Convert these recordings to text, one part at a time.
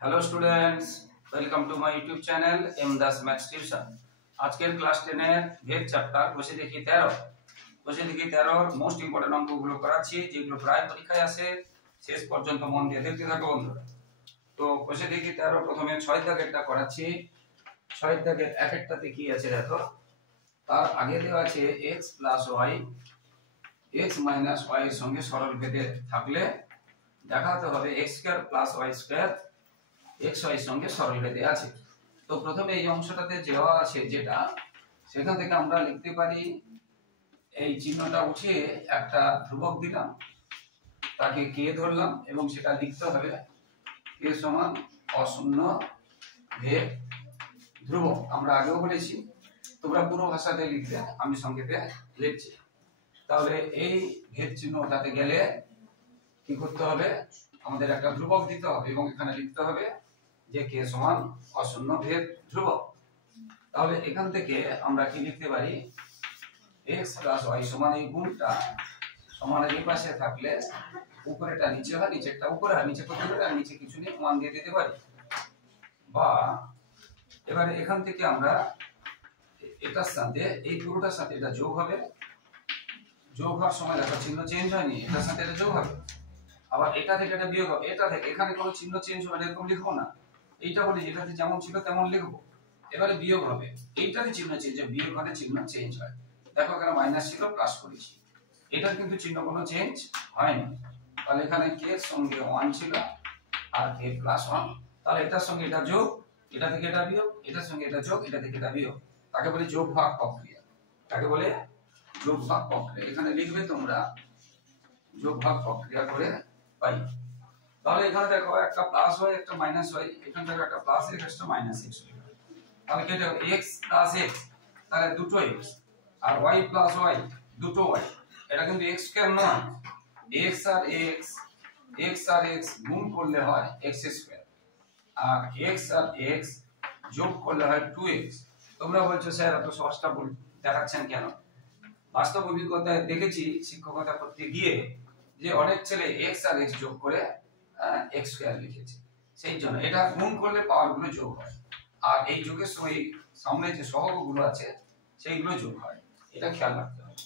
Hello students, welcome to my YouTube channel M Das maths tuition. আজকের class 10 এর ভেদ chapter বসে দেখি 13 মোস্ট ইম্পর্টেন্ট অঙ্কগুলো করাচ্ছি, যেগুলো প্রায় পরীক্ষায় আসে। শেষ পর্যন্ত মন দিয়ে দেখতে থাকো বন্ধুরা। তো বসে দেখি 13 প্রথমে 6 দাগেরটা করাচ্ছি। 6 দাগের এক একটাতে কি আছে দেখো। তার আগে দেওয়া আছে x + y, x - y এর সঙ্গে সরল ভেদে থাকলে দেখাতে হবে x² + y² x y এর সঙ্গে সরল ভেদে আছে। তো প্রথমে এই অংশটাতে দেওয়া আছে যেটা, সেখান থেকে আমরা লিখতে পারি এই চিহ্নটা উঠিয়ে একটা ধ্রুবক দিলাম, তাকে k ধরলাম এবং সেটা লিখতে হবে k সমান অশূন্য ভেদ ধ্রুবক। আমরা আগেও বলেছি, তোমরা পুরো ভাষাতে লিখবে, আমি সংক্ষেপে লিখছি। তাহলে এই ভেদ চিহ্নটাতে গেলে কি করতে হবে, আমাদের একটা ধ্রুবক দিতে হবে এবং এখানে লিখতে হবে যে k সমান অশূন্য ভেদ ধ্রুবক। তাহলে এখান থেকে আমরা কি লিখতে পারি, x + y সমান এই গুণটা সমান এই পাশে থাকলে উপরেটা নিচে হয়, নিচেরটা উপরে হয়, নিচে কত করে আর নিচে কিছু নেই, 1 দিয়ে দিতে পারি। বা এবারে এখান থেকে আমরা এটার সাথে এই পুরোটার সাথে এটা যোগ হবে, যোগ হওয়ার সময় দেখো চিহ্ন চেঞ্জ হয়নি, এটার সাথে এটা যোগ হবে। আবার এটা থেকে এটা বিয়োগ হবে, এটা থেকে এখানে কোনো চিহ্ন চেঞ্জ হবে না, এরকম লিখবো না। এইটা বলি এটাতে যেমন ছিল তেমন লিখবো। এবারে বিয়োগ হবে, এইটারই চিহ্ন চেঞ্জ হয়, বিয়োগ হলে চিহ্ন চেঞ্জ হয়। দেখো এখানে মাইনাস ছিল, প্লাস করেছি, এটার কিন্তু চিহ্ন কোনো চেঞ্জ হয়নি। তাহলে এখানে k এর সঙ্গে 1 ছিল আর k + 1, তাহলে এটার সঙ্গে এটা যোগ, এটা থেকে এটা বিয়োগ, এটার সঙ্গে এটা যোগ, এটা থেকে এটা বিয়োগ। তাকে বলে যোগ ভাগ প্রক্রিয়া, তাকে বলে যোগ ভাগ প্রক্রিয়া। এখানে লিখবে তোমরা যোগ ভাগ প্রক্রিয়া করে পাই। তাহলে এখানে দেখো একটা প্লাস হয় একটা মাইনাস হয়, এখান থেকে একটা প্লাস x একটা মাইনাস x হয়। তাহলে কি এটা x + x, তাহলে দুটো x, আর y + y দুটো y। এটা কিন্তু x² নয়, x আর x গুণ করলে হয় x², আর x আর x যোগ করলে হয় 2x। তোমরা বলছো স্যার এত সহজটা দেখাচ্ছেন কেন? বাস্তব অভিজ্ঞতায় দেখেছি শিক্ষকতা করতে গিয়ে যে অনেক ছেলে x আর x যোগ করে x² লিখেছে। সেই জন্য এটা গুণ করলে পাওয়ারগুলো যোগ হয়, আর এই যোগের সময় সামনে যে সহগগুলো আছে সেইগুলো যোগ হয়, এটা খেয়াল রাখতে হবে।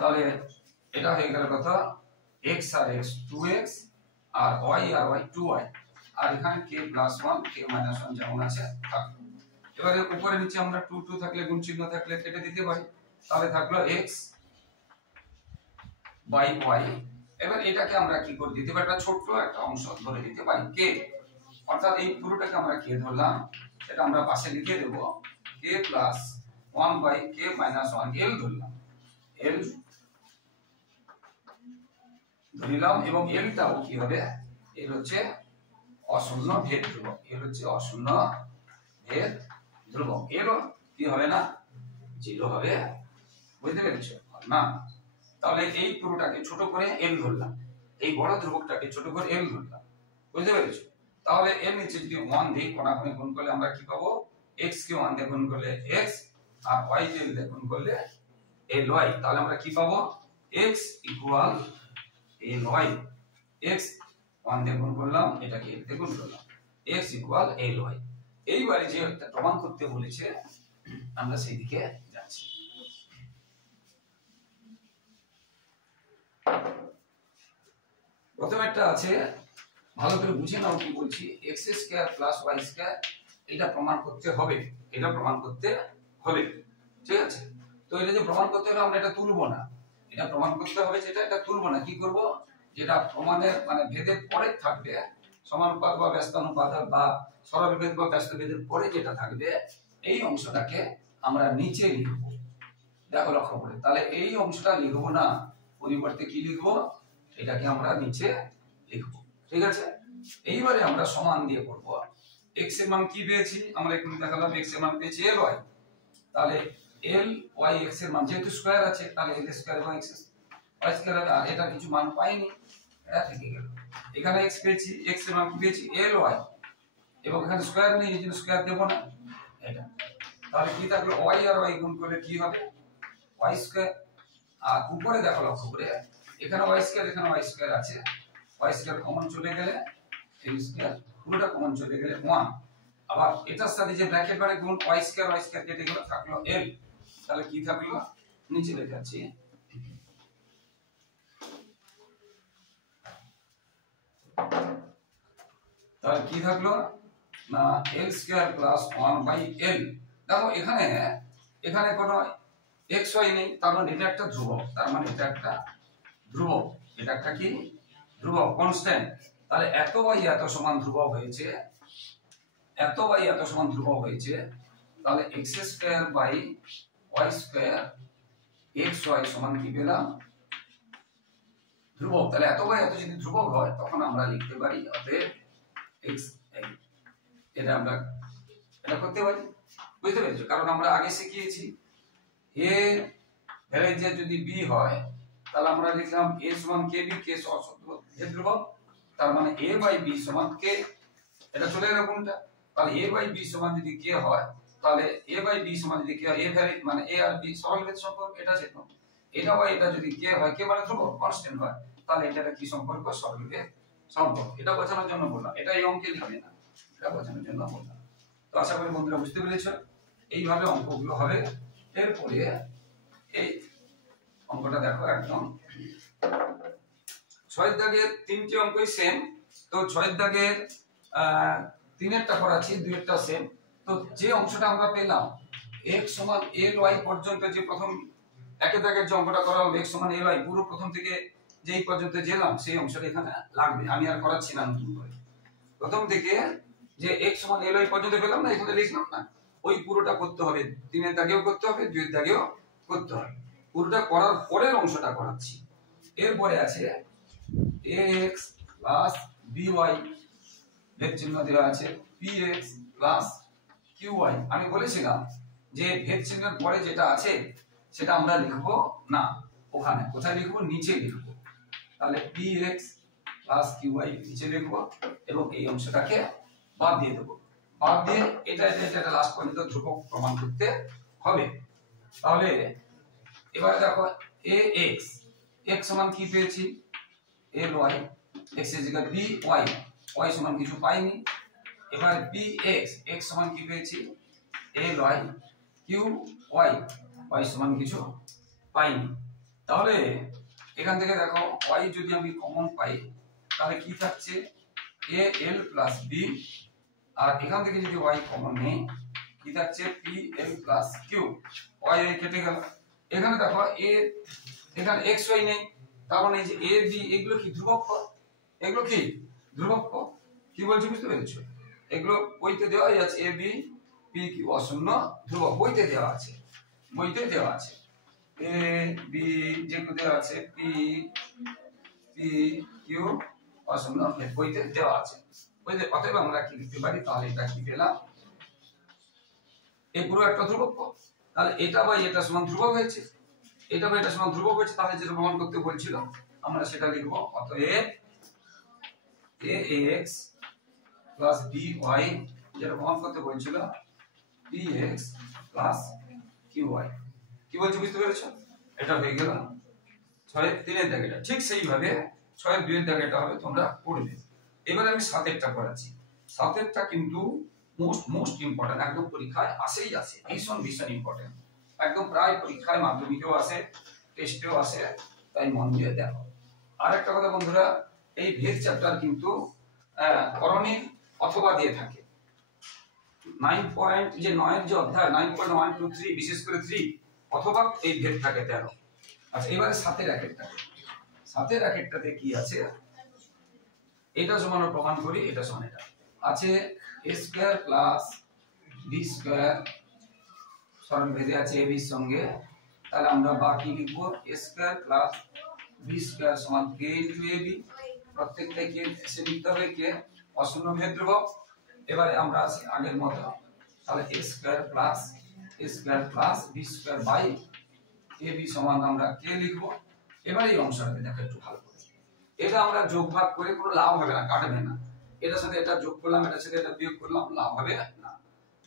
তাহলে এটা হয়ে গেল কত, x আর x 2x আর y 2y, আর এখানে k + 1 k - 1 যেমন আছে থাকলো। এবারে উপরে নিচে আমরা 2 2 থাকলে গুণ চিহ্ন থাকলে কেটে দিতে পারি, তাহলে থাকলো x y y। এবার এটাকে আমরা কি করে দিতে পারি, একটা ছোট্ট একটা অংশ ধরে দিতে পারি k, অর্থাৎ এই পুরোটাকে আমরা k ধরলাম, সেটা আমরা পাশে লিখে দেব k + 1 k - 1 l ধরলাম, l ধরিলাম এবং lটাও কি হবে, l হচ্ছে অশূন্য ভেদ ধ্রুবক, l হচ্ছে অশূন্য ভেদ ধ্রুবক। l কি হবে না, 0 হবে, বুঝতে পেরেছো না? তাহলে এই পুরোটাকে ছোট করে l ধরলাম, এই বড় ধ্রুবকটাকে ছোট করে l ধরলাম, বুঝতে পেরেছো? তাহলে এর নিচে যদি 1 দিই, কোণাকুণি গুণ করলে আমরা কি পাবো, x কে 1 দিয়ে গুণ করলে x আর y কে l দিয়ে গুণ করলে ly। তাহলে আমরা কি পাবো, x = ly, x 1 দিয়ে গুণ করলাম, এটাকে l দিয়ে গুণ করলাম, x = ly। এইবারে যে একটা প্রমাণ করতে বলেছে আমরা সেই দিকে যাচ্ছি। প্রথমে একটা আছে, ভালো করে বুঝে নাও কি বলছি, x² + y² এটা প্রমাণ করতে হবে, এটা প্রমাণ করতে হবে, ঠিক আছে? তো এটা যে প্রমাণ করতে হবে, আমরা এটা তুলবো না, এটা প্রমাণ করতে হবে যেটা, এটা তুলবো না। কি করব, যেটা প্রমাণের মানে ভেদের পরে থাকবে, সমানুপাত বা ব্যস্তানুপাত বা সরল ভেদ বা ব্যস্ত ভেদের পরে যেটা থাকবে, এই অংশটাকে আমরা নিচে লিখব। দেখো লক্ষ্য করে, তাহলে এই অংশটা লিখবো না, পরিবর্তে কি লিখবো, এটাকে আমরা নিচে লিখবো, ঠিক আছে? এইবারে আমরা সমান দিয়ে করব। x এর মান কি পেয়েছি, আমরা এখানে দেখালাম x এর মান পেয়েছি ly। তাহলে ly x এর মান যেহেতু স্কয়ার আছে, তাহলে l² এবং x y² আর এটা কিছু মান পাইনি, এটা থেকে গেল। এখানে x পেয়েছি, x এর মান কি পেয়েছি ly, এবং এখানে স্কয়ার নেই, এই জন্য স্কয়ার দেব না এটা। তাহলে কি থাকলো, y আর y গুণ করলে কি হবে, y²। আর উপরে দেখো লক্ষ্য করে, এখানে y² এখানে y² আছে, y² কমন চলে গেলে এল স্কয়ার পুরোটা কমন চলে গেলে 1 আবার এটার সাথে যে ব্র্যাকেট বারে গুণ y স্কয়ার কেটে গেল থাকলো l তাহলে কি থাকলো নিচে লেখাচ্ছি তাহলে কি থাকলো না l square plus 1 by l দেখো এখানে কোনো x y নেই তার মানে এটা একটা ধ্রুবক তার মানে এটা একটা ধ্রুবক এটা একটা কি ধ্রুবক কনস্ট্যান্ট তাহলে এত y এত সমান ধ্রুবক হয়েছে এত y এত সমান ধ্রুবক হয়েছে তাহলে x square by y square xy সমান কি পেলাম ধ্রুবক তাহলে এত y এত যদি ধ্রুবক হয় তখন আমরা লিখতে পারি অতএব x এটা করতে পারি বুঝতে পেরেছো কারণ আমরা আগে শিখিয়েছি a ভ্যালু যে যদি b হয় তাহলে আমরা লিখলাম a সমান kb k ধ্রুবক তার মানে a বাই b সমান k এটা চলে গেল কোনটা তাহলে a বাই b সমান যদি k হয় তাহলে a বাই b সমান যদি k হয় a ভ্যালু মানে a আর b সরলরেখা সম্পর্ক এটা ছিল এটা বাই এটা যদি k হয় k মানে ধ্রুবক কনস্ট্যান্ট হয় তাহলে এটা কি সম্পর্ক সরলরেখা সম্পর্ক এটা বোঝানোর জন্য বললাম এটা এই অঙ্কে লিখবে না এটা বোঝানোর জন্য বললাম তো আশা করি বন্ধুরা বুঝতে পেরেছো এইভাবে অঙ্কগুলো হবে এরপরে এই অঙ্কটা দেখো একদম 6 দাগের তিনটি অঙ্কই সেম তো 6 দাগের তিনেরটা করাচ্ছি দুইটা সেম তো যে অংশটা আমরা পেলাম x সমান ly পর্যন্ত যে প্রথম একে দাগের যে অঙ্কটা করা হলো x সমান ly পুরো প্রথম থেকে যেই পর্যন্ত গেলাম সেই অংশটা এখানে লাগবে আমি আর করাচ্ছি না নতুন করে প্রথম থেকে যে x সমান ly পর্যন্ত পেলাম না এখানে লিখলাম না ওই পুরোটা করতে হবে তিনের দাগেও করতে হবে দুইয়ের দাগেও করতে হবে পুরোটা করার পরের অংশটা করাচ্ছি এরপরে আছে ax প্লাস by ভেদ চিহ্ন দেওয়া আছে px প্লাস qy আমি বলেছিলাম যে ভেদ চিহ্নের পরে যেটা আছে সেটা আমরা লিখব না ওখানে কোথায় লিখব নিচে লিখব তাহলে px প্লাস qy নিচে লিখব এবং এই অংশটাকে বাদ দিয়ে দেব বাদ দিয়ে এটা লাস্ট পর্যন্ত ধ্রুবক প্রমাণ করতে হবে তাহলে এবারে দেখো ax x সমান কি পেয়েছি ly x এর জায়গায় by y সমান কিছু পাইনি এবার bx x সমান কি পেয়েছি ly qy y সমান কিছু পাইনি তাহলে এখান থেকে দেখো y যদি আমি কমন পাই তাহলে কি থাকছে al প্লাস b আর এখান থেকে যদি y কমন নেই কি থাকছে pl প্লাস q y কেটে গেল এখানে দেখো a এখানে xy নেই তার মানে এই যে a b এগুলো কি ধ্রুবক পদ এগুলো কি ধ্রুবক পদ কি বলছি বুঝতে পেরেছো এগুলো বইতে দেওয়াই আছে a b p q অশূন্য ধ্রুবক বইতে দেওয়া আছে a b যেগুলো দেওয়া আছে p q অশূন্য বইতে দেওয়া আছে বইতে অতএব আমরা কি লিখতে পারি তাহলে এটা কি পেলাম এই পুরো একটা ধ্রুবক পদ তাহলে এটা বা এটা সমান ধ্রুবক হয়েছে এটা বা এটা সমান ধ্রুবক হয়েছে তাহলে যেটা প্রমাণ করতে বলছিল আমরা সেটা লিখব অতএব ax প্লাস by যেটা প্রমাণ করতে বলছিল px প্লাস qy কি বলছি বুঝতে পেরেছো এটা হয়ে গেল 6 এর 3 এর দাগেটা ঠিক সেইভাবে 6 এর 2 এর দাগেটা হবে তোমরা পড়বে এবারে আমি 7 এরটা করাচ্ছি 7 এরটা কিন্তু মোস্ট ইম্পর্টেন্ট একদম পরীক্ষায় আসে ভীষণ ইম্পর্টেন্ট একদম প্রায় পরীক্ষায় মাধ্যমিকেও আসে টেস্টেও আসে তাই মন দিয়ে দেখো আর একটা কথা বন্ধুরা এই ভেদ চ্যাপ্টার কিন্তু করণীয় অথবা দিয়ে থাকে 9 পয়েন্ট যে 9 এর যে অধ্যায় 9.123 বিশেষ করে 3 অথবা এই ভেদ থাকে 13 আচ্ছা এবারে 7 এর রাকেটটাতে কি আছে এটা সমান প্রমাণ করি এটা সমান এটা আছে a square plus b square সরল ভেদে আছে ab এর সঙ্গে তাহলে আমরা বাকি লিখব a square plus b square সমান k ইনটু ab প্রত্যেকটা কে এসে লিখতে হবে কে অশূন্য ভেদ ধ্রুবক এবারে আমরা আসি আগের মতো তাহলে a square plus b square by ab সমান আমরা k লিখব এবারে এই অংশটাকে দেখো একটু ভালো করে এটা আমরা যোগ ভাগ করে কোনো লাভ হবে না কাটবে না এটার সাথে এটা যোগ করলাম এটার সাথে এটা বিয়োগ করলাম লাভ হবে না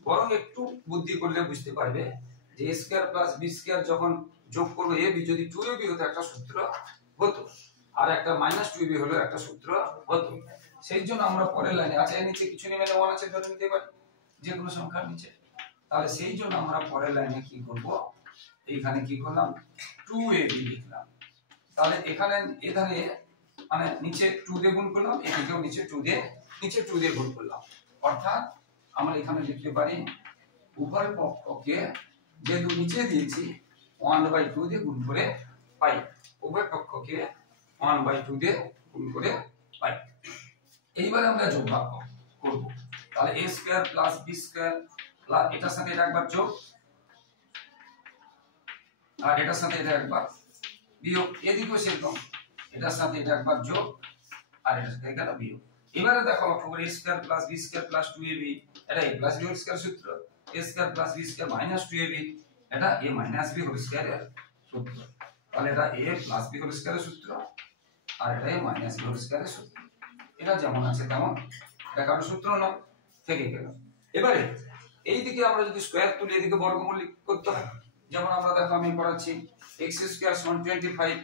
বরং একটু বুদ্ধি করলে বুঝতে পারবে যে a square plus b square যখন যোগ করব ab যদি 2ab হতো একটা সূত্র হতো আর একটা -2ab হলো একটা সূত্র হতো সেই জন্য আমরা পরের লাইনে আচ্ছা এর নিচে কিছু নেই মানে 1 আছে ধরে নিতে পারি যে কোনো সংখ্যার নিচে, তাহলে সেই জন্য আমরা পরের লাইনে কি করব, এইখানে কি করলাম 2ab লিখলাম। তাহলে এখানে এখানে মানে নিচে 2 দিয়ে গুণ করলাম, এদিকেও নিচে 2 দিয়ে গুণ করলাম, অর্থাৎ আমরা এখানে লিখতে পারি উভয় পক্ষকে যেহেতু নিচে দিয়েছি 1/2 দিয়ে গুণ করে পাই, উভয় পক্ষকে 1/2 দিয়ে গুণ করে পাই। এইবারে আমরা যোগ ভাগ করব, তাহলে a square plus b square plus এটার সাথে এটা একবার যোগ আর এটার সাথে এটা একবার বিয়োগ, এদিকেও সেরকম এটার সাথে এটা একবার যোগ আর এটার সাথে গেল বিয়োগ। এবারে দেখো লক্ষ্য করে a square plus b square plus 2ab এটা a plus b whole square সূত্র, a square plus b square minus 2ab এটা a মাইনাস b হোল স্কয়ারের সূত্র, তাহলে এটা a প্লাস b হোল স্কয়ারের সূত্র আর এটা a মাইনাস b হোল স্কয়ারের সূত্র, এটা যেমন আছে তেমন, এটা কারো সূত্র না থেকে গেল। এবারে এই দিকে আমরা যদি স্কয়ার তুলি এদিকে বর্গমূল করতে হয়, যেমন আমরা দেখো আমি করাচ্ছি x স্কয়ার সমান 25,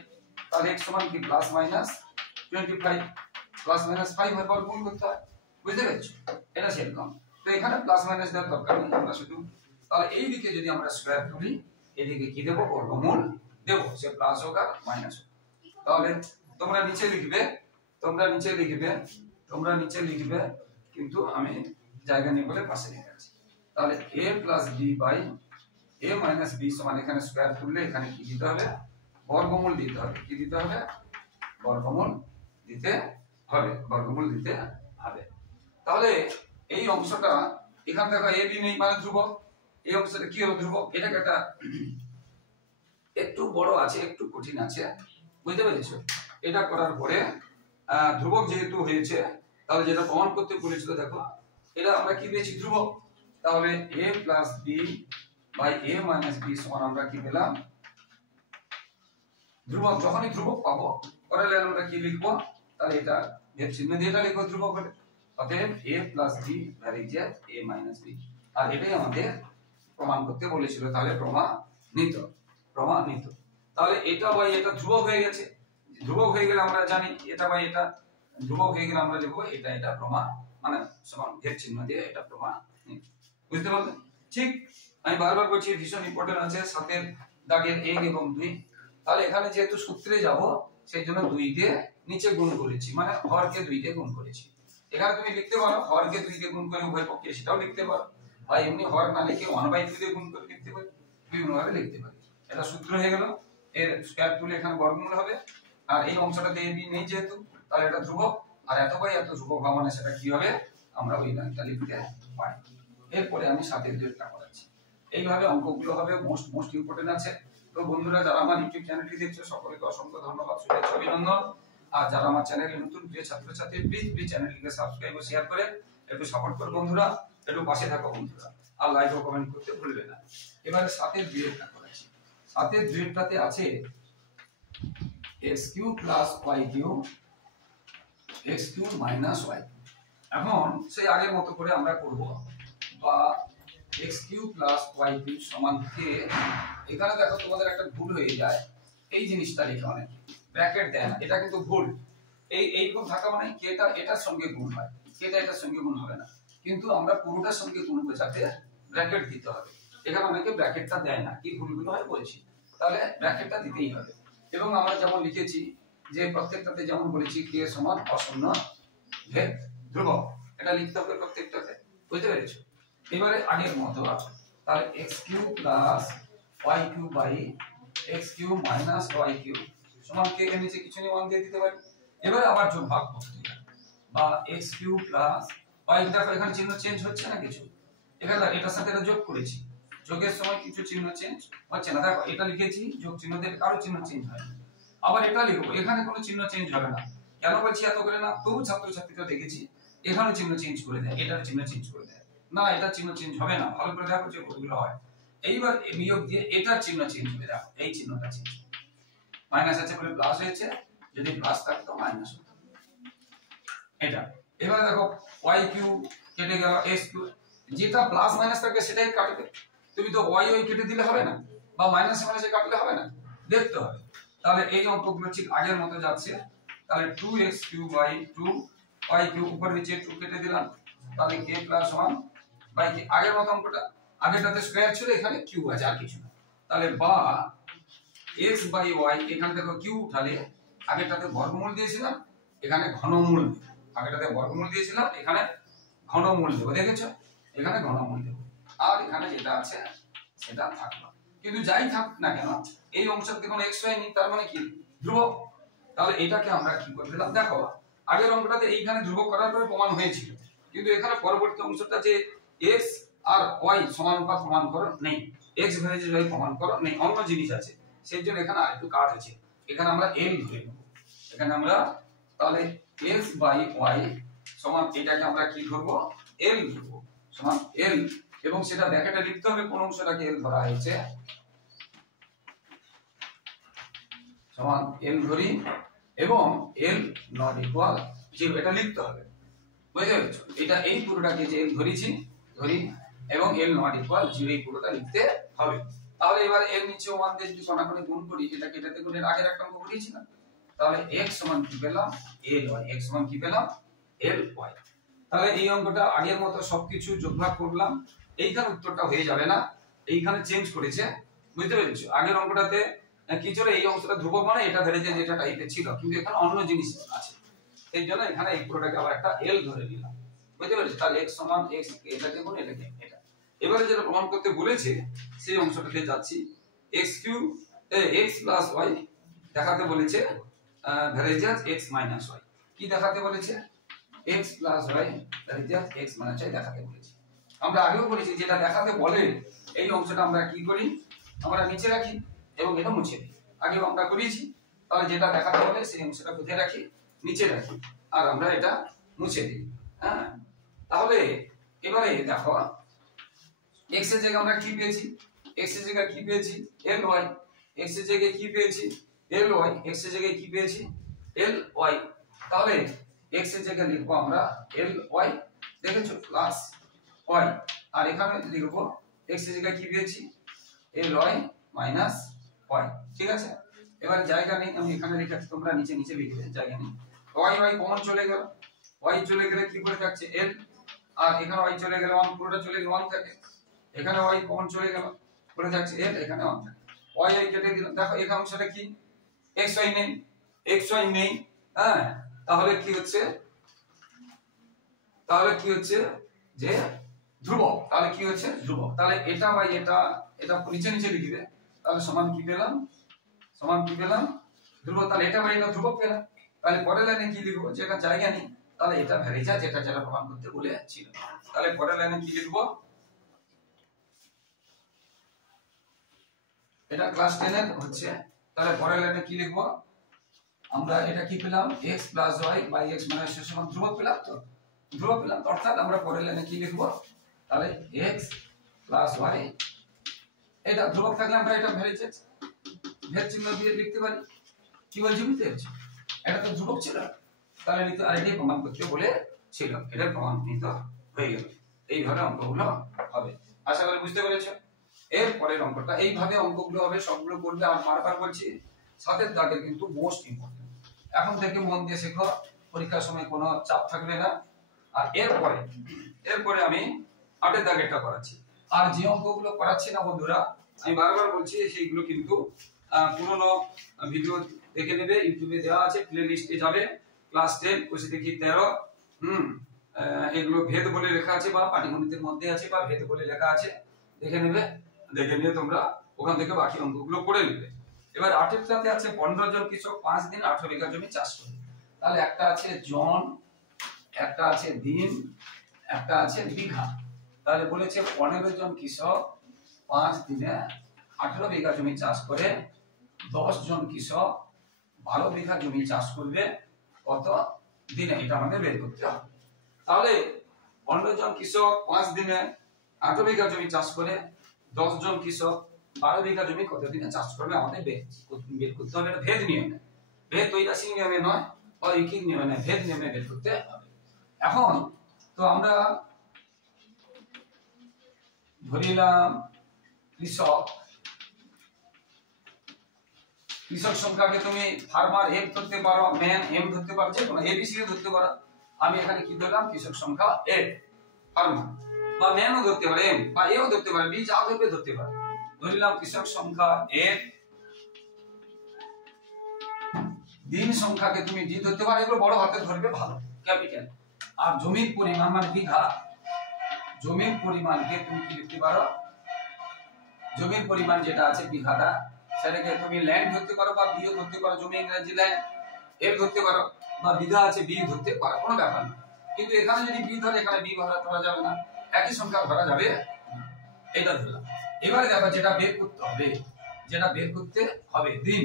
তাহলে x সমান কি প্লাস মাইনাস 25 প্লাস মাইনাস 5 এর বর্গমূল করতে হয়, বুঝতে পেরেছো? এটা সেরকম, তো এখানে প্লাস মাইনাস দেওয়ার দরকার নেই, আমরা শুধু তাহলে এই দিকে যদি আমরা স্কয়ার তুলি এদিকে কি দেব, বর্গমূল দেব, সে প্লাস হোক আর মাইনাস হোক। তাহলে তোমরা নিচে লিখবে কিন্তু আমি জায়গা নেই বলে পাশে লিখে রাখছি। তাহলে a plus b by a minus b সমান এখানে স্কয়ার তুললে এখানে কি দিতে হবে, বর্গমূল দিতে হবে, কি দিতে হবে, বর্গমূল দিতে হবে। তাহলে এই অংশটা এখান দেখো a b নেই মানে ধ্রুবক, এই অংশটা কি হবে ধ্রুবক, এটাকে একটা একটু বড় আছে একটু কঠিন আছে, বুঝতে পেরেছো? এটা করার পরে ধ্রুবক যেহেতু হয়েছে তাহলে যেটা প্রমাণ করতে বলেছিল দেখো এটা আমরা কি পেয়েছি ধ্রুবক, তাহলে a plus b by a minus b সমান আমরা কি পেলাম ধ্রুবক। যখনই ধ্রুবক পাবো পরের লাইনে আমরা কি লিখবো, তাহলে এটা ভেদ চিহ্ন দিয়ে এটা লিখবো ধ্রুবক হলে, অতএব a plus b varies a minus b, আর এটাই আমাদের প্রমাণ করতে বলেছিল, তাহলে প্রমাণিত। তাহলে এটা বাই এটা ধ্রুবক হয়ে গেছে, ধ্রুবক হয়ে গেলে আমরা জানি এটা বাই এটা ধ্রুবক হয়ে গেলে আমরা লিখবো এটা প্রমাণ মানে সমান ভেদ চিহ্ন দিয়ে এটা প্রমাণ, বুঝতে পারলে? ঠিক আমি বারবার বলছি ভীষণ ইম্পর্টেন্ট আছে সাতের দাগের 1 এবং 2, তাহলে এখানে যেহেতু সূত্রে যাব সেই জন্য 2 দিয়ে নিচে গুণ করেছি, মানে হরকে 2 দিয়ে গুণ করেছি। এখানে তুমি লিখতে পারো হরকে 2 দিয়ে গুণ করে উভয় পক্ষে সেটাও লিখতে পারো, বা এমনি হর না লিখে 1/2 দিয়ে গুণ করে লিখতে পারি, বিভিন্ন ভাবে লিখতে পারি। এটা সূত্র হয়ে গেল, এর স্কয়ার তুলে এখানে বর্গমূল হবে, আর এই অংশটা দিয়ে বি নেই যেহেতু তাহলে এটা ধ্রুবক, আর এত বাই এত ধ্রুবক হওয়া মানে সেটা কি হবে আমরা ওই লাইনটা লিখতে পারি। এরপরে আমি 7 এর করাচ্ছি, এইভাবে অঙ্কগুলো হবে মোস্ট ইম্পর্টেন্ট আছে। তো বন্ধুরা যারা আমার ইউটিউব চ্যানেলটি দেখছো সকলকে অসংখ্য ধন্যবাদ, শুভেচ্ছা অভিনন্দন। আর যারা আমার চ্যানেলে নতুন প্রিয় ছাত্রছাত্রী প্লিজ চ্যানেলটিকে সাবস্ক্রাইব ও শেয়ার করে একটু সাপোর্ট করো বন্ধুরা, একটু পাশে থাকো বন্ধুরা, আর লাইক ও কমেন্ট করতে ভুলবে না। এবারে 7 এর দুইটা করাচ্ছি, 7 এর দুইটাতে আছে x³ + y³ x³ - y। এখন সেই আগের মতো করে আমরা করব, বা x³ + y³ সমান কে, এখানে দেখো তোমাদের একটা ভুল হয়ে যায়, এই জিনিসটা লিখে অনেক ব্র্যাকেট দেয় না, এটা কিন্তু ভুল। এইরকম থাকা মানে কেটা এটার সঙ্গে গুণ হয়, কেটা এটার সঙ্গে গুণ হবে না, কিন্তু আমরা পুরোটার সঙ্গে গুণ বোঝাতে ব্র্যাকেট দিতে হবে। এখানে অনেকে ব্র্যাকেটটা দেয় না, কি ভুলগুলো হয় বলছি, তাহলে ব্র্যাকেটটা দিতেই হবে। এবং আমরা যেমন লিখেছি যে প্রত্যেকটাতে যেমন বলেছি কে সমান অশূন্য ভেদ ধ্রুবক, এটা লিখতে হবে প্রত্যেকটাতে, বুঝতে পেরেছো? এবারে আগের মতো তাহলে x³ + y³ by x³ - y³ সমান কে এর নিচে কিছু নিয়ে 1 দিয়ে দিতে পারি। এবারে আবার যোগ ভাগ করতে হবে, বা x³ + y, দেখো এখানে চিহ্ন চেঞ্জ হচ্ছে না কিছু, এখানে এটার সাথে এটা যোগ করেছি, যোগের সময় কিছু চিহ্ন চেঞ্জ হচ্ছে না, দেখো এটা লিখেছি যোগ চিহ্ন দিয়ে কারো চিহ্ন চেঞ্জ হয় না, আবার এটা লিখবো এখানে কোনো চিহ্ন চেঞ্জ হবে না, কেন বলছি এত করে না, তবু ছাত্রছাত্রীরা দেখেছি এখানে চিহ্ন চেঞ্জ করে দেয়, এটার চিহ্ন চেঞ্জ করে দেয় না, এটা চিহ্ন চেঞ্জ হবে না, ভালো করে দেখো যে ভুলগুলো হয়। এইবার বিয়োগ দিয়ে এটার চিহ্ন চেঞ্জ হবে, দেখো এই চিহ্নটা চেঞ্জ, মাইনাস আছে বলে প্লাস হয়েছে, যদি প্লাস থাকতো মাইনাস হতো এটা। এবার দেখো y³ কেটে গেল, x³ যেটা প্লাস মাইনাস থাকে সেটাই কাটবে, তুমি তো y কেটে দিলে হবে না, বা মাইনাসে মাইনাসে কাটলে হবে না, দেখতে হবে। তাহলে এই অঙ্কগুলো ঠিক আগের মতো যাচ্ছে, তাহলে 2x³ / 2 y কিউব উপর নিচে 2 কেটে দিলাম, তাহলে k প্লাস 1 বাই k। আগের মত অঙ্কটা, আগেরটাতে স্কয়ার ছিল, এখানে কিউব আছে, আর কিছু না। তাহলে বা x বাই y, এখানে দেখো কিউব উঠালে আগেরটাতে বর্গমূল দিয়েছিলাম, এখানে ঘনমূল দেব। আগেরটাতে বর্গমূল দিয়েছিলাম, এখানে ঘনমূল দেব, দেখেছো? এখানে ঘনমূল দেব, আর এখানে যেটা আছে সেটা থাকলো। কিন্তু যাই থাক না কেন, এই অংশটাতে কোনো x y নেই, তার মানে কি ধ্রুবক। তাহলে এটাকে আমরা কি করে দিলাম, দেখো আগের অঙ্কটাতে এইখানে ধ্রুবক করার পরে প্রমাণ হয়েছিল, কিন্তু এখানে পরবর্তী অংশটা যে x আর y সমানুপাত প্রমাণ করো নেই, x ভার্সেস y প্রমাণ করো নেই, অন্য জিনিস আছে। সেই জন্য এখানে আরেকটু কাজ আছে, এখানে আমরা l ধরে নেব। এখানে আমরা তাহলে x বাই y সমান, এটাকে আমরা কি ধরব, l ধরব, সমান l, এবং সেটা ব্র্যাকেটে লিখতে হবে কোন অংশটাকে l ধরা হয়েছে, সমান l ধরি, এবং l নট ইকুয়াল 0 এটা লিখতে হবে, বুঝতে পেরেছো? এটা এই পুরোটাকে যে l ধরেছি ধরি, এবং l নট ইকুয়াল 0 এই পুরোটা লিখতে হবে। তাহলে এবার l নিচে 1 দিয়ে যদি কোণাকুণি গুণ করি, এটাকে এটাতে গুণের আগের একটা অঙ্ক করিয়েছিলাম, তাহলে x সমান কি পেলাম, ly, x সমান কি পেলাম, ly। তাহলে এই অঙ্কটা আগের মতো সবকিছু যোগভাগ করলাম, এইখানে উত্তরটা হয়ে যাবে না, এইখানে চেঞ্জ করেছে, বুঝতে পেরেছো? আগের অঙ্কটাতে কি ছিল, এই অংশটা ধ্রুবক মানে এটা ধরে যে যেটা টাইপের ছিল, কিন্তু এখানে অন্য জিনিস আছে, এই জন্য এখানে এই পুরোটাকে আবার একটা l ধরে নিলাম, বুঝতে পেরেছো? তাহলে x সমান x, এটাকে গুণ এটাকে এটা। এবারে যেটা প্রমাণ করতে বলেছে সেই অংশটাতে যাচ্ছি, x cube x plus y দেখাতে বলেছে, ভ্যারিয়েন্স x মাইনাস y, কি দেখাতে বলেছে, x plus y variance x minus y দেখাতে বলেছে। আমরা আগেও করেছি, যেটা দেখাতে বলে এই অংশটা আমরা কি করি, আমরা নিচে রাখি এবং এটা মুছে দিই, আগেও আমরা করেছি। তাহলে যেটা দেখাতে বলে সেই অংশটা কোথায় রাখি, নিচে রাখি, আর আমরা এটা মুছে দিই। হ্যাঁ, তাহলে এবারে দেখো x এর জায়গায় আমরা কি পেয়েছি, x এর জায়গায় কি পেয়েছি, ly, x এর জায়গায় কি পেয়েছি, ly, x এর জায়গায় কি পেয়েছি, ly। তাহলে x এর জায়গায় লিখবো আমরা ly, দেখেছো, প্লাস y, আর এখানে লিখবো x এর জায়গায় কি পেয়েছি, ly মাইনাস y, ঠিক আছে? এবার জায়গা নেই, আমি এখানে লিখাচ্ছি, তোমরা নিচে নিচে লিখবে, জায়গা নেই। y y কমন চলে গেল, y চলে গেলে কি করে থাকছে l, আর এখানে y চলে গেলে 1, পুরোটা চলে গেলে 1 থাকে, এখানে y কমন চলে গেল, পড়ে থাকছে l, এখানে 1 থাকে, y y কেটে দিলাম। দেখো এই অংশটা কি, x y নেই, x y নেই, হ্যাঁ, তাহলে কি হচ্ছে, যে ধ্রুবক, তাহলে কি হচ্ছে ধ্রুবক। তাহলে এটা বাই এটা, এটা নিচে নিচে লিখবে, তাহলে সমান কি পেলাম, সমান কি পেলাম, ধ্রুবক। তাহলে এটা বাই এটা ধ্রুবক পেলাম। তাহলে পরের লাইনে কি লিখবো, যেটা জায়গা নেই, তাহলে এটা ভ্যারিয়েন্স, যেটা প্রমাণ করতে বলেছিল। তাহলে পরের লাইনে কি লিখবো, এটা ক্লাস 10 এর হচ্ছে। তাহলে পরের লাইনে কি লিখবো, আমরা এটা কি পেলাম, x plus y by x minus y সমান ধ্রুবক পেলাম, তো ধ্রুবক পেলাম, অর্থাৎ আমরা পরের লাইনে কি লিখবো, তাহলে x প্লাস y, এটা ধ্রুবক থাকলে আমরা এটা ভ্যারিয়েন্স ভেদ চিহ্ন দিয়ে লিখতে পারি, কি বলছি বুঝতে পেরেছো? এটা তো ধ্রুবক ছিল, তাহলে লিখতে, আর এটাই প্রমাণ করতে বলে ছিল, এটা প্রমাণিত হয়ে গেল। এইভাবে অঙ্কগুলো হবে, আশা করি বুঝতে পেরেছো। এর পরের অঙ্কটা এইভাবে অঙ্কগুলো হবে, সবগুলো করবে। আর বারবার বলছি, সাতের দাগের কিন্তু মোস্ট ইম্পর্টেন্ট, এখন থেকে মন দিয়ে শেখো, পরীক্ষার সময় কোনো চাপ থাকবে না। আর এরপরে আমি 8এর দাগেরটা করাচ্ছি। আর যে অঙ্কগুলো করাচ্ছি না বন্ধুরা, আমি বারবার বলছি, সেইগুলো কিন্তু পুরনো ভিডিও দেখে নেবে, ইউটিউবে দেওয়া আছে, প্লে লিস্টে যাবে, ক্লাস 10 কোষে দেখি 13, এগুলো ভেদ বলে লেখা আছে, বা পাটিগণিতের মধ্যে আছে, বা ভেদ বলে লেখা আছে, দেখে নেবে, দেখে নিয়ে তোমরা ওখান থেকে বাকি অঙ্কগুলো করে নেবে। এবার 8এর সাথে আছে 15 জন কৃষক 5 দিন 18 বিঘা জমি চাষ করে। তাহলে একটা আছে জন, একটা আছে দিন, একটা আছে বিঘা। তাহলে বলেছে 15 জন কৃষক 5 দিনে 18 বিঘা জমি চাষ করে, 10 জন কৃষক 12 বিঘা জমি চাষ করবে কত দিনে, এটা আমাদের বের করতে হবে। তাহলে 15 জন কৃষক 5 দিনে 18 বিঘা জমি চাষ করে, 10 জন কৃষক 12 বিঘা জমি কত দিনে চাষ করবে, আমাদের বের করতে হবে। এটা ভেদ নিয়মে, ভেদ ঐরাসিক নিয়মে নয়, ঐকিক নিয়মে নয়, ভেদ নিয়মে বের করতে হবে। এখন তো আমরা ধরিলাম কৃষক সংখ্যাকে তুমি ফার্মার এফ ধরতে পারো, ম্যান এম ধরতে পারো, যে কোনো এবিসি ধরতে পারো। আমি এখানে কি ধরলাম কৃষক সংখ্যা এ ফার্মার, বা ম্যানও ধরতে পারে এম, বা এও ধরতে পারে, বি যা ধরবে ধরতে পারে। ধরলাম কৃষক সংখ্যা এ, দিন সংখ্যাকে তুমি ডি ধরতে পারো, এগুলো বড় হাতে ধরবে ভালো ক্যাপিটাল। আর জমির পরিমাণ মানে বিঘা, জমির পরিমাণকে তুমি কি লিখতে পারো, জমির পরিমাণ যেটা আছে বিঘাটা, সেটাকে তুমি ল্যান্ড ধরতে পারো বা বিও ধরতে পারো, জমি ইংরেজি ল্যান্ড এর ধরতে পারো, বা বিঘা আছে বি ধরতে পারো, কোনো ব্যাপার না। কিন্তু এখানে যদি বি ধরে এখানে বি ধরা যাবে না, একই সংখ্যা ধরা যাবে, এটা ধরলাম। এবারে দেখো যেটা বের করতে হবে, যেটা বের করতে হবে দিন,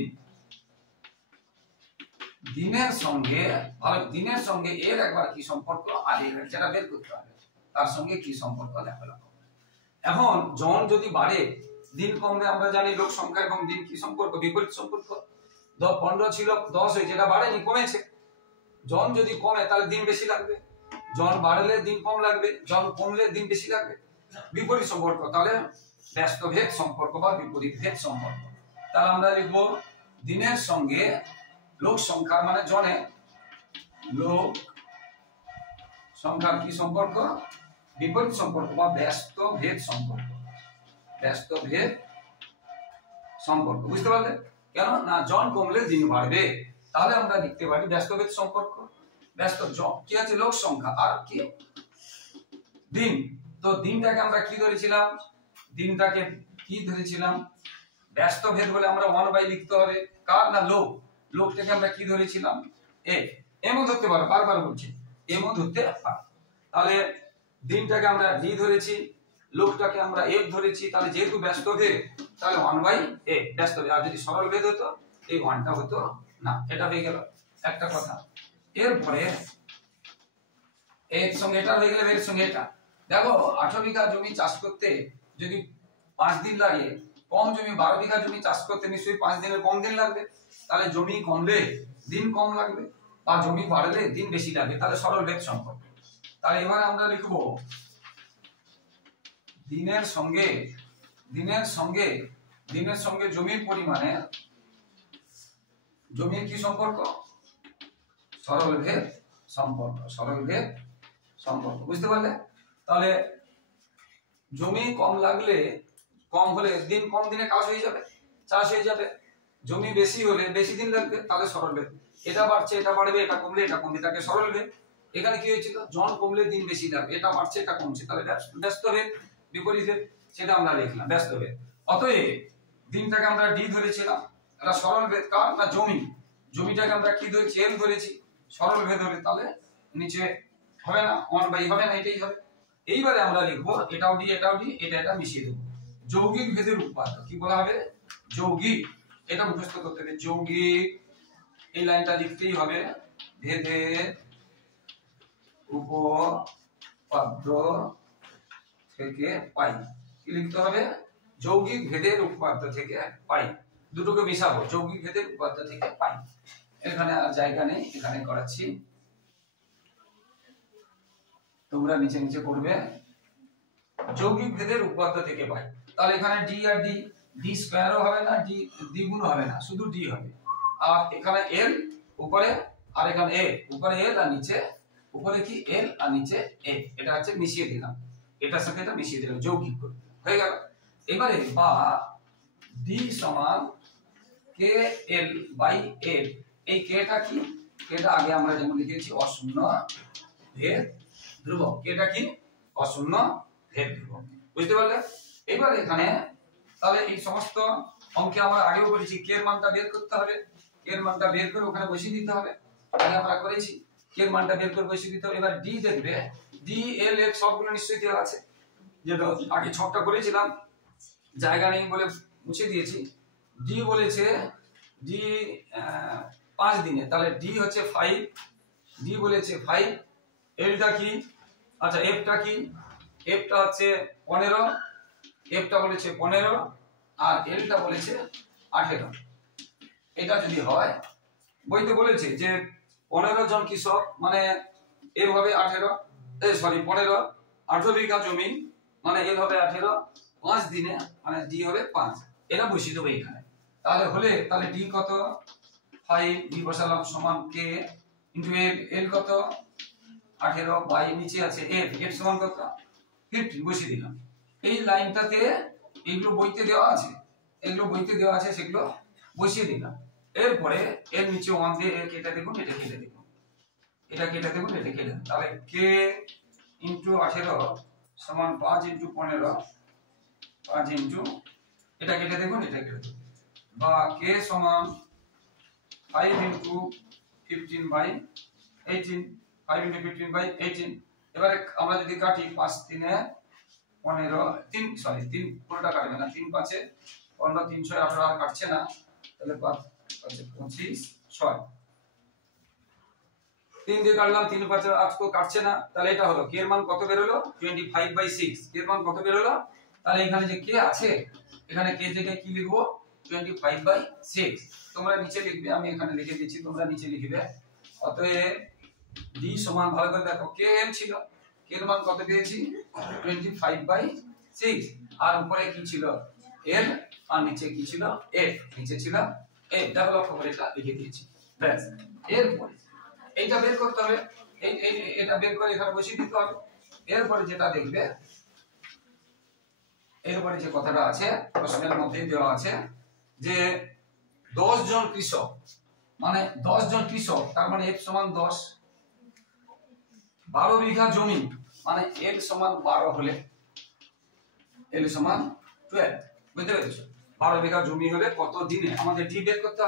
দিনের সঙ্গে ভালো, দিনের সঙ্গে এর একবার কি সম্পর্ক, আর এর যেটা বের করতে হবে তার সঙ্গে কি সম্পর্ক দেখো। এখন জন যদি বাড়ে দিন কমলে আমরা জানি লোক সংখ্যা এবং দিন কি সম্পর্ক, বিপরীত সম্পর্ক। 15 ছিল 10 হয়েছে, এটা বাড়েনি কমেছে। জন যদি কমে তাহলে দিন বেশি লাগবে, জন বাড়লে দিন কম লাগবে, জন কমলে দিন বেশি লাগবে, বিপরীত সম্পর্ক। তাহলে ব্যস্ত ভেদ সম্পর্ক বা বিপরীত ভেদ সম্পর্ক। তাহলে আমরা লিখবো দিনের সঙ্গে লোক সংখ্যা মানে জনে লোক সংখ্যার কি সম্পর্ক, বিপরীত সম্পর্ক বা ব্যস্ত ভেদ সম্পর্ক, ব্যস্ত ভেদ সম্পর্ক। বুঝতে পারলে? কেন না জন কমলে দিন বাড়বে, তাহলে আমরা লিখতে পারি ব্যস্ত ভেদ সম্পর্ক। ব্যস্ত জন কি আছে লোক সংখ্যা আর কি দিন, তো দিনটাকে আমরা কি ধরেছিলাম, দিনটাকে কি ধরেছিলাম ব্যস্ত ভেদ বলে আমরা 1/, লিখতে হবে কার না লোক, লোকটাকে আমরা কি ধরেছিলাম এ, এমও ধরতে পারো, বারবার বলছি এমও ধরতে পারো। তাহলে দিনটাকে আমরা ডি ধরেছি, লোকটাকে আমরা এফ ধরেছি, তাহলে যেহেতু ব্যস্ত ভেদ তাহলে 1/, ব্যস্ত ভেদ। আর যদি সরল ভেদ হতো এই 1টা হতো না। এটা হয়ে গেল একটা কথা। এরপরে এর সঙ্গে এটা হয়ে গেলে এর সঙ্গে এটা দেখো, 18 বিঘা জমি চাষ করতে যদি 5 দিন লাগে, কম জমি 12 বিঘা জমি চাষ করতে নিশ্চয়ই 5 দিনের কম দিন লাগবে, তাহলে জমি কমলে দিন কম লাগবে, বা জমি বাড়লে দিন বেশি লাগবে, তাহলে সরল ভেদ সম্পর্ক। তাহলে এবারে আমরা লিখবো দিনের সঙ্গে, দিনের সঙ্গে, দিনের সঙ্গে জমির পরিমাণে, জমির কি সম্পর্ক, সরল ভেদ সম্পর্ক, সরল ভেদ সম্পর্ক। বুঝতে পারলে? তাহলে জমি কম লাগলে, কম হলে দিন কম দিনে কাজ হয়ে যাবে, চাষ হয়ে যাবে। জমি বেশি হলে বেশি দিন লাগবে, তাহলে সরল ভেদ। এটা বাড়ছে এটা বাড়বে, এটা কমলে এটা কমবে, এটাকে সরল ভেদ। এখানে কি হয়েছিল জন কমলে দিন বেশি লাগবে, এটা বাড়ছে এটা কমছে, তাহলে ব্যস্ত ভেদ, বিপরীত ভেদ, সেটা আমরা লিখলাম ব্যস্ত ভেদ। অতএব দিনটাকে আমরা ডি ধরেছিলাম, এটা সরল ভেদ কার না জমি, জমিটাকে আমরা কি ধরেছি এল ধরেছি, সরল ভেদ হবে, তাহলে নিচে হবে না 1/, হবে না, এটাই হবে। এইবারে আমরা লিখবো এটাও ডি এটাও ডি, এটা এটা মিশিয়ে দেবো, যৌগিক ভেদের উৎপাদ্য কি বলা হবে, যৌগিক। এটা মুখস্থ করতে হবে, যৌগিক, এই লাইনটা লিখতেই হবে, ভেদের উপপাদ্য থেকে পাই, কি লিখতে হবে, যৌগিক ভেদের উপপাদ্য থেকে পাই, দুটোকে মিশাবো, যৌগিক ভেদের উপপাদ্য থেকে পাই। এখানে আর জায়গা নেই, এখানে করাচ্ছি, তোমরা নিচে নিচে করবে, যৌগিক ভেদের উপপাদ্য থেকে পাই। তাহলে এখানে ডি আর ডি, ডি স্কয়ারও হবে না, ডি দ্বিগুণ হবে না, শুধু ডি হবে। আর এখানে এল উপরে, আর এখানে এ উপরে, এল আর নিচে, উপরে কি এল আর নিচে এ, এটা হচ্ছে মিশিয়ে দিলাম, এটার সাথে এটা মিশিয়ে দিলাম, যৌগিক করে হয়ে গেল। এবারে বা ডি সমান কে এল বাই এল, এই কেটা কি, কেটা আগে আমরা যেমন লিখেছি অশূন্য ভেদ ধ্রুবক, কেটা কি অশূন্য ভেদ ধ্রুবক। বুঝতে পারলে? এবার এখানে তাহলে এই সমস্ত অঙ্কে আমরা আগেও বলেছি কে এর মানটা বের করতে হবে, কে এর মানটা বের করে ওখানে বসিয়ে দিতে হবে, আগে আমরা করেছি, কে এর মানটা বের করে বসিয়ে দিতে হবে। এবার ডি দেখবে, ডি এল এর সবগুলো নিশ্চয়ই দেওয়া আছে, যেটা আগে ছকটা করেছিলাম, জায়গা নেই বলে মুছে দিয়েছি। ডি বলেছে ডি 5 দিনে, তাহলে ডি হচ্ছে 5, ডি বলেছে 5, এলটা কি, আচ্ছা এফটা কি, এফটা হচ্ছে 15, এফটা বলেছে 15 আর এলটা বলেছে 18। এটা যদি হয়, বইতে বলেছে যে 15 জন কৃষক মানে এল হবে 18, 18 বিঘা জমি মানে এল হবে 18, 5 দিনে মানে ডি হবে 5, এটা বসিয়ে দেবো এখানে। তাহলে হলে তাহলে ডি কত 5, ডি বসালাম সমান কে ইনটু এল, এল কত 18 বাই নিচে আছে f, f সমান কত 15 বসিয়ে দিলাম। এই লাইনটাতে এইগুলো বইতে দেওয়া আছে, সেগুলো বসিয়ে দিলাম। এরপরে এর নিচে 1 দিয়ে কেটে দেখুন, এটা কেটে দেখুন, তাহলে k ইনটু 18 সমান 5 ইনটু 15, 5 ইনটু এটা কেটে দেখুন, বা k সমান 5 ইনটু 15 বাই 18, 5 ইনটু 15 বাই 18। এবারে আমরা যদি কাটি 5 3 এ 15, 3 পুরোটা কাটবে না, 3 5 এ 15, 3 6 18 আর কাটছে না, তাহলে 5 5 25 6, 3 দিয়ে কাটলাম, 3 5 8 তো কাটছে না, তাহলে এটা হলো k এর মান কত বের হলো 25/6। k এর মান কত বের হলো, তাহলে এখানে যে k আছে, এখানে k জায়গায় কি লিখবো 25/6। তোমরা নিচে লিখবে, আমি এখানে লিখে দিচ্ছি, তোমরা নিচে লিখবে। অতএব d সমান, ভালো করে দেখো, k এর ছিল, k এর মান কত পেয়েছি 25/6, আর উপরে কি ছিল l, আর নিচে কি ছিল f, নিচে ছিল f, দেখো লক্ষ্য করে এটা লিখে দিয়েছি, ব্যাস। এরপরে এইটা বের করতে হবে, এটা বের করে এখানে বসিয়ে দিতে হবে। এরপরে যেটা দেখবে, এরপরে যে কথাটা আছে প্রশ্নের মধ্যে দেওয়া আছে যে 10 জন কৃষক, মানে 10 জন কৃষক, তার মানে f সমান 10, 12 বিঘা জমি, মানে l সমান 12 হলে l সমান 12, বুঝতে পেরেছো? 12 বিঘা জমি হলে কত দিনে আমাদের d বের করতে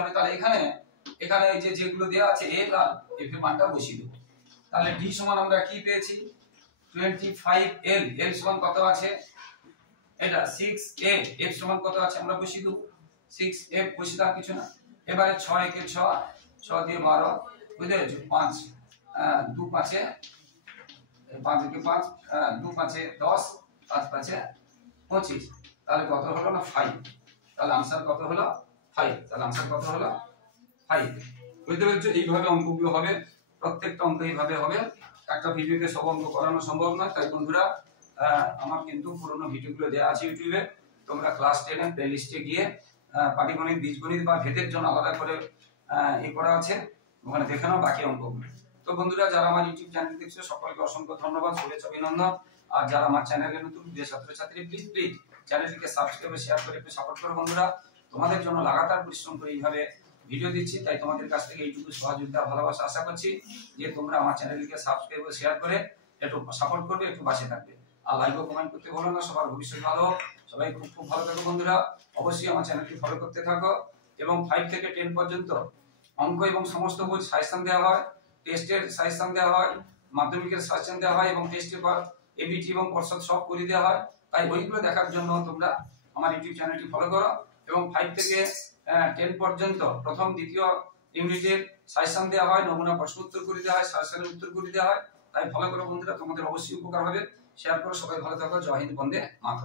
হবে, তাহলে এখানে এই যে যেগুলো দেওয়া আছে l আর f এর মানটা বসিয়ে দেব। তাহলে d সমান আমরা কি পেয়েছি 25l, l সমান কত আছে এটা 6a, f সমান কত আছে আমরা বসিয়ে দেব 6f, বসিয়ে দেওয়ার কিছু না। এবারে 6 একে 6, 6 দিয়ে 12, বুঝতে পেরেছো? 5 2 5 এ 5 একে 5, 2 5 এ 10, 5 5 এ 25, তাহলে কত হলো না 5, তাহলে आंसर কত হলো 5, তাহলে आंसर কত হলো 5, বুঝতে পেরেছো? এইভাবে অঙ্কগুলো হবে, প্রত্যেকটা অঙ্ক এইভাবে হবে। একটা ভিডিওতে সব অঙ্ক করানো সম্ভব নয়, তাই বন্ধুরা আমার কিন্তু পুরনো ভিডিওগুলো দেওয়া আছে ইউটিউবে, তোমরা ক্লাস 10 এর প্লেলিস্টে গিয়ে পাটিগণিত, বীজগণিত বা ভেদের জন্য আলাদা করে করা আছে, ওখানে দেখে নাও বাকি অঙ্কগুলো। তো বন্ধুরা, যারা আমার ইউটিউব চ্যানেল দেখছো সকলকে অসংখ্য ধন্যবাদ, শুভেচ্ছা, অভিনন্দন। আর যারা আমার চ্যানেলে নতুন প্রিয় ছাত্রছাত্রী, প্লিজ চ্যানেলটিকে সাবস্ক্রাইব ও শেয়ার করে একটু সাপোর্ট করো বন্ধুরা। তোমাদের জন্য লাগাতার পরিশ্রম করে এইভাবে ভিডিও দিচ্ছি, তাই তোমাদের কাছ থেকে এইটুকু সহযোগিতা, ভালোবাসা আশা করছি যে তোমরা আমার চ্যানেলটিকে সাবস্ক্রাইব ও শেয়ার করে একটু সাপোর্ট করবে, একটু পাশে থাকবে। আর লাইক ও কমেন্ট করতে ভুলো না। সবার ভবিষ্যৎ ভালো হোক, সবাই খুব ভালো থাকো বন্ধুরা। অবশ্যই আমার চ্যানেলটি ফলো করতে থাকো। এবং 5 থেকে 10 পর্যন্ত অঙ্ক এবং সমস্ত বই সাজেশন দেওয়া হয়, টেস্টের সাজেশন দেওয়া হয়, মাধ্যমিকের সাজেশন দেওয়া হয়, এবং টেস্টের পর এবিটি এবং পর্ষদ সব করে দেওয়া হয়। তাই বইগুলো দেখার জন্য তোমরা আমার ইউটিউব চ্যানেলটি ফলো করো। এবং 5 থেকে 10 পর্যন্ত প্রথম দ্বিতীয় ইউনিটের সাজেশন দেওয়া হয়, নমুনা প্রশ্ন উত্তর করে দেওয়া হয়, সাজেশনের উত্তর করে দেওয়া হয়। তাই ফলো করো বন্ধুরা, তোমাদের অবশ্যই উপকার হবে। শেয়ার করো, সবাই ভালো থাকো। জয় হিন্দ, বন্দে মাতরম।